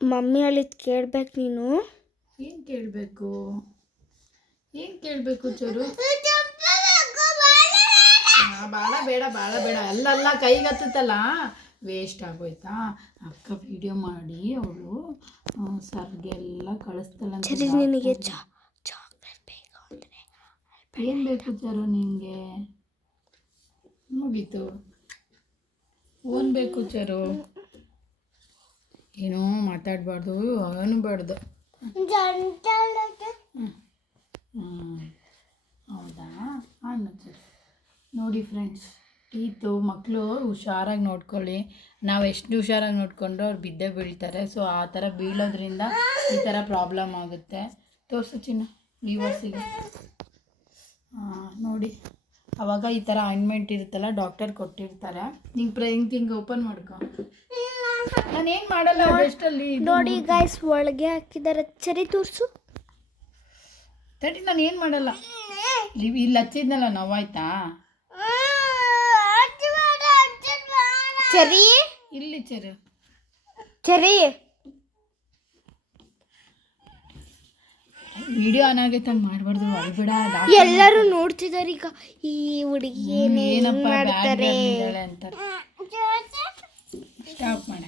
Mummy ಹೇಳಿದ್ ಕೇಳ್ಬೇಕು ನೀನು. ಏನು ಕೇಳಬೇಕು ಚರು? ಭಾಳ ಬೇಡ ಅಲ್ಲ ಕೈಗೆ ಹತ್ತುತ್ತಲ್ಲ, ವೇಸ್ಟ್ ಆಗೋಯ್ತಾ. ಅಕ್ಕ ವಿಡಿಯೋ ಮಾಡಿ ಅವಳು ಸರ್ಗೆಲ್ಲ ಕಳಿಸ್ತಾಳಂತ. ನಿನಗೆ ಚಾಕ್ಲೇಟ್ ಬೇಕು ಅಂದರೆ ಏನು ಬೇಕು ಚರು ನಿನಗೆ? ಮುಗೀತು. ಓನ್ ಬೇಕು ಚರು. ಏನೋ ಮಾತಾಡಬಾರ್ದು, ಅನ್ನಬಾರ್ದು. ಹೌದಾ? ಅನ್ನು ಚರು. ನೋಡಿ ಫ್ರೆಂಡ್ಸ್, ಟೀತು ಮಕ್ಕಳು ಹುಷಾರಾಗಿ ನೋಡ್ಕೊಳ್ಳಿ. ನಾವು ಎಷ್ಟು ಹುಷಾರಾಗಿ ನೋಡಿಕೊಂಡ್ರು ಅವ್ರು ಬಿದ್ದೇ ಬೀಳ್ತಾರೆ. ಸೊ ಆ ಥರ ಬೀಳೋದ್ರಿಂದ ಈ ಥರ ಪ್ರಾಬ್ಲಮ್ ಆಗುತ್ತೆ. ತೋರಿಸು ಚಿನ್ನ ವ್ಯೂವರ್ಸಿಗೆ. ನೋಡಿ, ಆವಾಗ ಈ ಥರ ಆಯಿಂಟ್ಮೆಂಟ್ ಇರುತ್ತಲ್ಲ, ಡಾಕ್ಟರ್ ಕೊಟ್ಟಿರ್ತಾರೆ. ಹಿಂಗೆ ಓಪನ್ ಮಾಡ್ಕೊ. ನಾನೇನು ಮಾಡಲ್ಲ ಅಷ್ಟಲ್ಲಿ. ನೋಡಿ ಗೈಸ್, ಒಳಗೆ ಹಾಕಿದ್ದಾರೆ. ಸರಿ ತೋರಿಸು. ತಡಿ, ನಾನು ಏನು ಮಾಡಲ್ಲ. ಇಲ್ಲಿ ಹಚ್ಚಿದ್ನಲ್ಲ, ನೋವಾಯ್ತಾ? ಚರಿ ಇಲ್ಲಿ ಚರಿ ವಿಡಿಯೋ ಆನ್ ಆಗೈತೆ, ಹಂಗೆ ಮಾಡಬಾರ್ದು. ಅಳ್ಬೇಡ. ಎಲ್ಲರೂ ನೋಡ್ತಿದ್ದಾರೆ ಈಗ, ಈ ಹುಡುಗಿ ಏನಪ್ಪ ಮಾಡ್ತಾರೆ ಅಂತ. ಸ್ಟಾಪ್ ಮಾಡ.